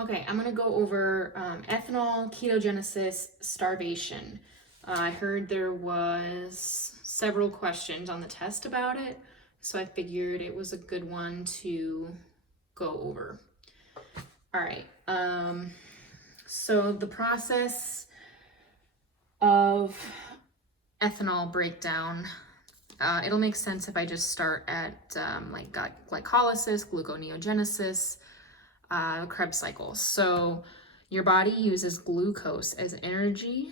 Okay, I'm gonna go over ethanol, ketogenesis, starvation. I heard there was several questions on the test about it, so I figured it was a good one to go over. All right, so the process of ethanol breakdown, it'll make sense if I just start at like glycolysis, gluconeogenesis, Krebs cycle. So your body uses glucose as energy.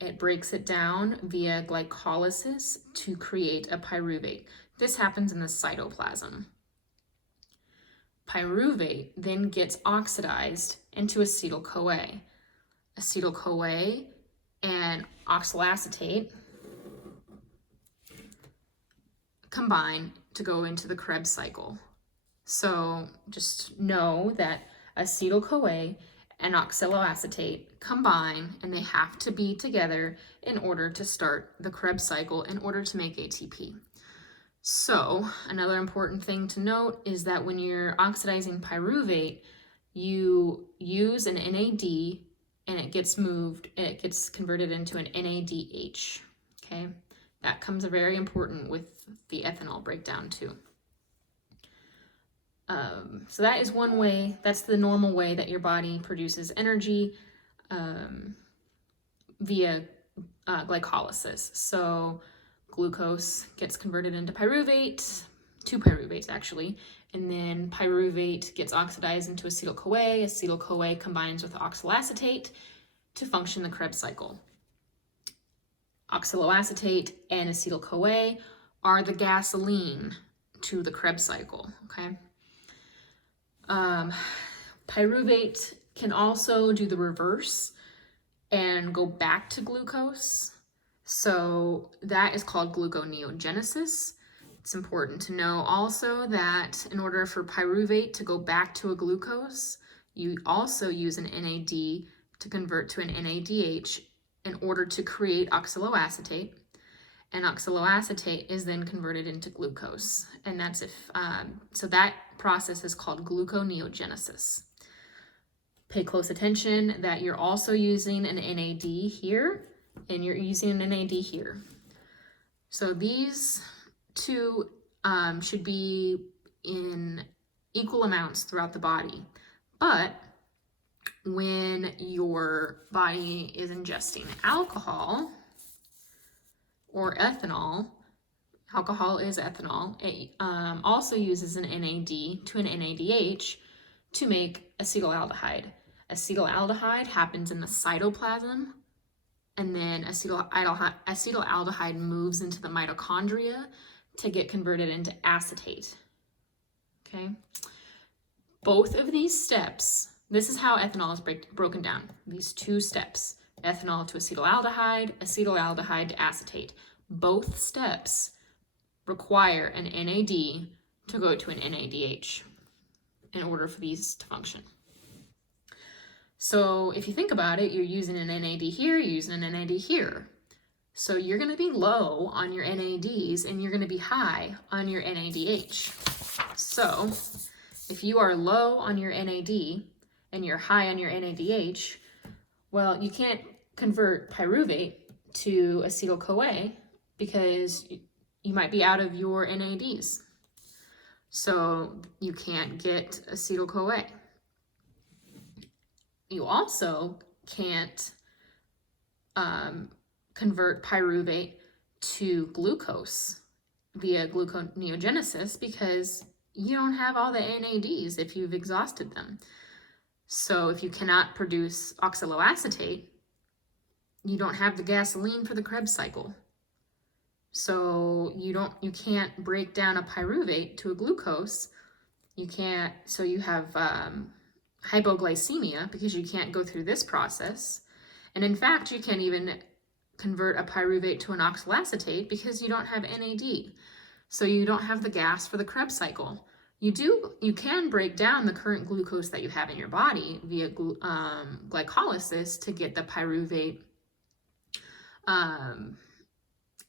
It breaks it down via glycolysis to create a pyruvate. This happens in the cytoplasm. Pyruvate then gets oxidized into acetyl-CoA. Acetyl-CoA and oxaloacetate combine to go into the Krebs cycle. So just know that acetyl-CoA and oxaloacetate combine, and they have to be together in order to start the Krebs cycle in order to make ATP. So another important thing to note is that when you're oxidizing pyruvate, you use an NAD and it gets converted into an NADH, okay? That comes very important with the ethanol breakdown too. So that is one way, that's the normal way that your body produces energy via glycolysis. So glucose gets converted into pyruvate, two pyruvates actually, and then pyruvate gets oxidized into acetyl-CoA. Acetyl-CoA combines with oxaloacetate to function the Krebs cycle. Oxaloacetate and acetyl-CoA are the gasoline to the Krebs cycle, okay? Pyruvate can also do the reverse and go back to glucose. So that is called gluconeogenesis. It's important to know also that in order for pyruvate to go back to a glucose, you also use an NAD to convert to an NADH in order to create oxaloacetate. And oxaloacetate is then converted into glucose. And that's so that process is called gluconeogenesis. Pay close attention that you're also using an NAD here and you're using an NAD here. So these two should be in equal amounts throughout the body. But when your body is ingesting alcohol or ethanol, alcohol is ethanol, it also uses an NAD to an NADH to make acetaldehyde. Acetaldehyde happens in the cytoplasm, and then acetaldehyde moves into the mitochondria to get converted into acetate. Okay? Both of these steps, this is how ethanol is broken down. These two steps, ethanol to acetaldehyde to acetate. Both steps require an NAD to go to an NADH in order for these to function. So if you think about it, you're using an NAD here, you're using an NAD here. So you're going to be low on your NADs and you're going to be high on your NADH. So if you are low on your NAD and you're high on your NADH, well, you can't convert pyruvate to acetyl-CoA because you might be out of your NADs. So you can't get acetyl-CoA. You also can't convert pyruvate to glucose via gluconeogenesis because you don't have all the NADs if you've exhausted them. So if you cannot produce oxaloacetate, you don't have the gasoline for the Krebs cycle. So you can't break down a pyruvate to a glucose. So you have hypoglycemia because you can't go through this process. And in fact, you can't even convert a pyruvate to an oxaloacetate because you don't have NAD. So you don't have the gas for the Krebs cycle. You can break down the current glucose that you have in your body via glycolysis to get the pyruvate,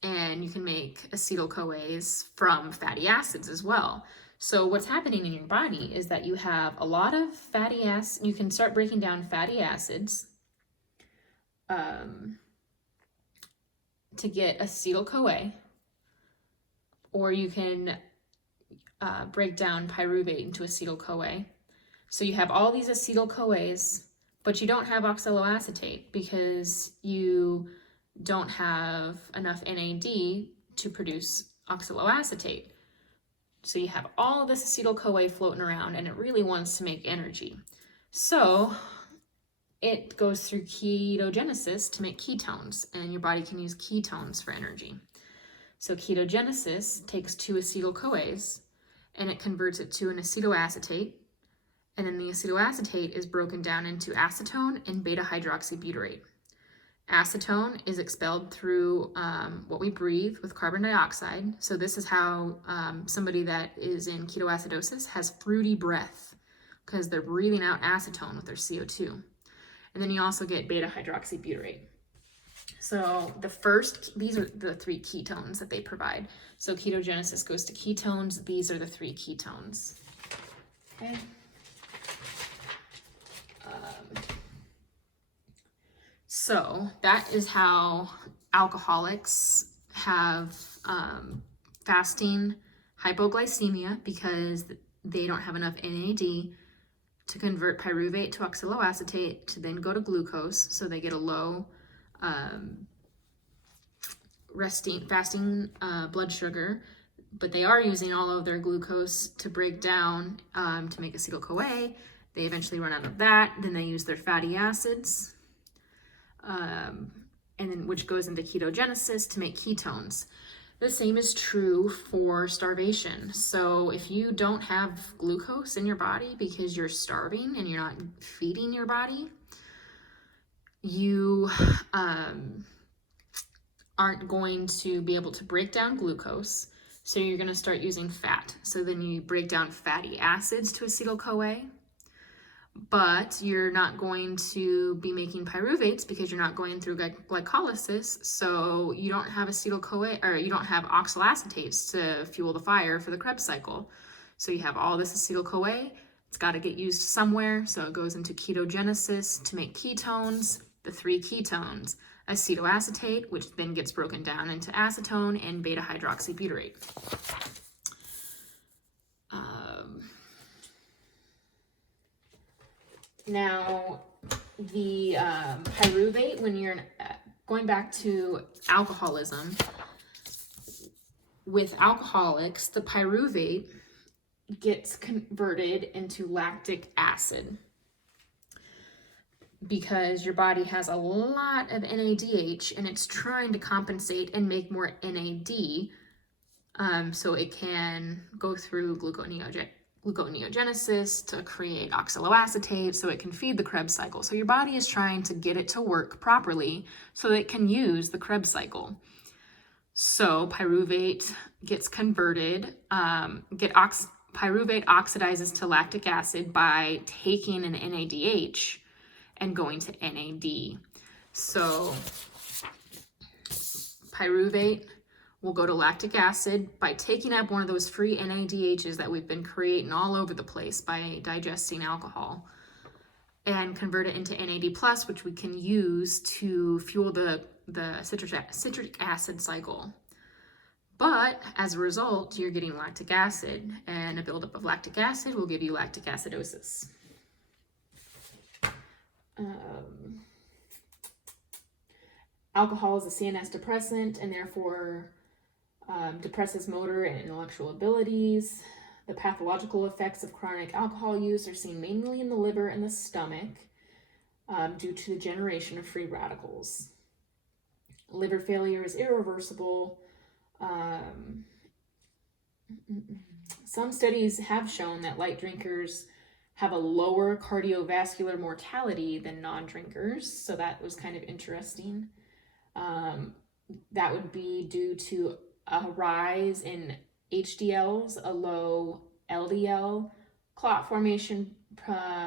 and you can make acetyl-CoAs from fatty acids as well. So what's happening in your body is that you have a lot of fatty acids. You can start breaking down fatty acids to get acetyl-CoA, or you can break down pyruvate into acetyl-CoA. So you have all these acetyl-CoAs, but you don't have oxaloacetate because you don't have enough NAD to produce oxaloacetate. So you have all of this acetyl-CoA floating around, and it really wants to make energy. So it goes through ketogenesis to make ketones, and your body can use ketones for energy. So ketogenesis takes two acetyl-CoAs and it converts it to an acetoacetate, and then the acetoacetate is broken down into acetone and beta-hydroxybutyrate. Acetone is expelled through what we breathe with carbon dioxide. So this is how somebody that is in ketoacidosis has fruity breath, because they're breathing out acetone with their CO2. And then you also get beta-hydroxybutyrate. So these are the three ketones that they provide. So ketogenesis goes to ketones. These are the three ketones. Okay. So that is how alcoholics have fasting hypoglycemia, because they don't have enough NAD to convert pyruvate to oxaloacetate to then go to glucose. So they get a low fasting blood sugar, but they are using all of their glucose to break down to make acetyl-CoA. They eventually run out of that. Then they use their fatty acids, and then which goes into ketogenesis to make ketones. The same is true for starvation. So if you don't have glucose in your body because you're starving and you're not feeding your body, you aren't going to be able to break down glucose. So you're going to start using fat. So then you break down fatty acids to acetyl-CoA, but you're not going to be making pyruvates because you're not going through glycolysis. So you don't have acetyl-CoA, or you don't have oxalacetates to fuel the fire for the Krebs cycle. So you have all this acetyl-CoA. It's got to get used somewhere. So it goes into ketogenesis to make ketones, the three ketones: acetoacetate, which then gets broken down into acetone and beta-hydroxybutyrate. Now, the pyruvate, when you're going back to alcoholism, with alcoholics, the pyruvate gets converted into lactic acid because your body has a lot of NADH and it's trying to compensate and make more NAD, so it can go through gluconeogenesis to create oxaloacetate so it can feed the Krebs cycle. So your body is trying to get it to work properly so that it can use the Krebs cycle. So pyruvate gets converted, pyruvate oxidizes to lactic acid by taking an NADH and going to NAD. So pyruvate will go to lactic acid by taking up one of those free NADHs that we've been creating all over the place by digesting alcohol, and convert it into NAD+, which we can use to fuel the citric acid cycle. But as a result, you're getting lactic acid, and a buildup of lactic acid will give you lactic acidosis. Alcohol is a CNS depressant and therefore depresses motor and intellectual abilities. The pathological effects of chronic alcohol use are seen mainly in the liver and the stomach due to the generation of free radicals. Liver failure is irreversible. Some studies have shown that light drinkers have a lower cardiovascular mortality than non-drinkers, so that was kind of interesting. That would be due to a rise in HDLs, a low LDL, clot formation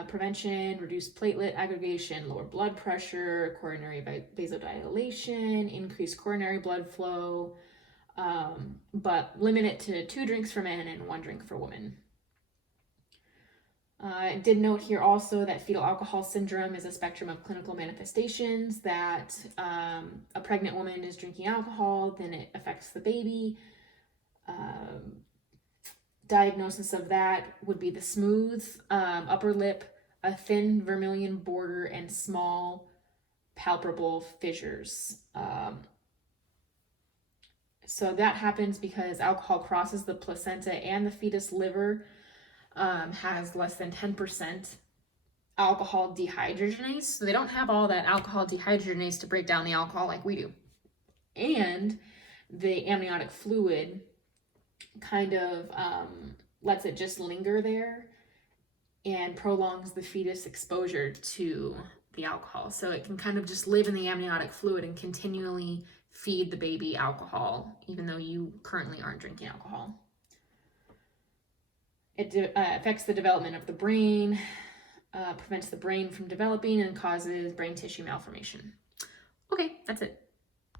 prevention, reduced platelet aggregation, lower blood pressure, coronary vasodilation, increased coronary blood flow, but limit it to 2 drinks for men and 1 drink for women. I did note here also that fetal alcohol syndrome is a spectrum of clinical manifestations, that a pregnant woman is drinking alcohol, then it affects the baby. Diagnosis of that would be the smooth upper lip, a thin vermilion border, and small palpable fissures. So that happens because alcohol crosses the placenta and the fetus liver, has less than 10% alcohol dehydrogenase. So they don't have all that alcohol dehydrogenase to break down the alcohol like we do. And the amniotic fluid kind of lets it just linger there and prolongs the fetus exposure to the alcohol. So it can kind of just live in the amniotic fluid and continually feed the baby alcohol, even though you currently aren't drinking alcohol. It affects the development of the brain, prevents the brain from developing, and causes brain tissue malformation. Okay, that's it.